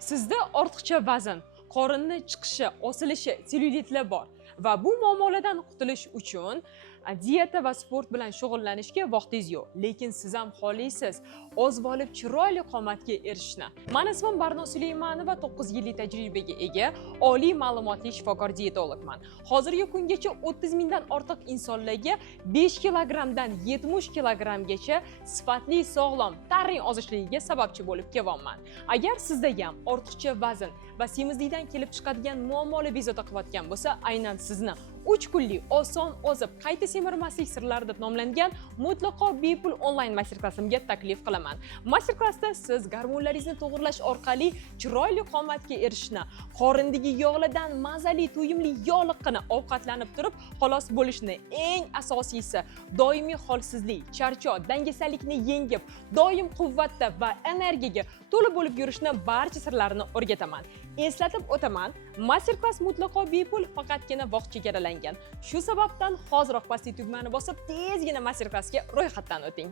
Sizda ortiqcha vazn, qorinni chiqishi, osilishi, sellyulitlar bor va bu muammolardan qutulish uchun dieta va sport bilan shug'ullanishga vaqtingiz yo'q, lekin siz ham xohlaysiz ozib olib chiroyli qomatga erishishni. Meni ismim Barno Suleymanova, 9 yillik tajribaga ega oliy ma'lumotli shifokor diyetologman. Hozirgi kungacha 30 mingdan ortiq insonlarga 5 kilogramdan 70 kilogramgacha sifatli, sog'lom, tarang ozishligiga sababchi bo'lib kelyapman. Agar sizda ham ortiqcha vazn va semizlikdan kelib chiqadigan muammoli bezovta qilayotgan bo'lsa, aynan sizni 3 kunlik oson ozib qayta semirmaslik sirlari deb nomlangan mutlaqo bepul onlayn master-klassimga taklif qilaman. Master-klassda siz gormonlaringizni to'g'irlash orqali chiroyli qomatga erishishni, qorindagi yog'lardan mazali, to'yimli yog'liqqina ovqatlanib turib xalos bo'lishni, eng asosiysi doimiy holsizlik, charchoq, dangasalikni yengib, doim quvvatda va energiyaga to'la bo'lib yurishni barcha sirlarini o'rgataman. Eslatib o'taman, master-klass mutlaqo bepul, faqatgina vaqt chegaralangan. Shu sababdan hoziroq pastki tugmani bosib, tezgina master-klassga ro'yxatdan o'ting.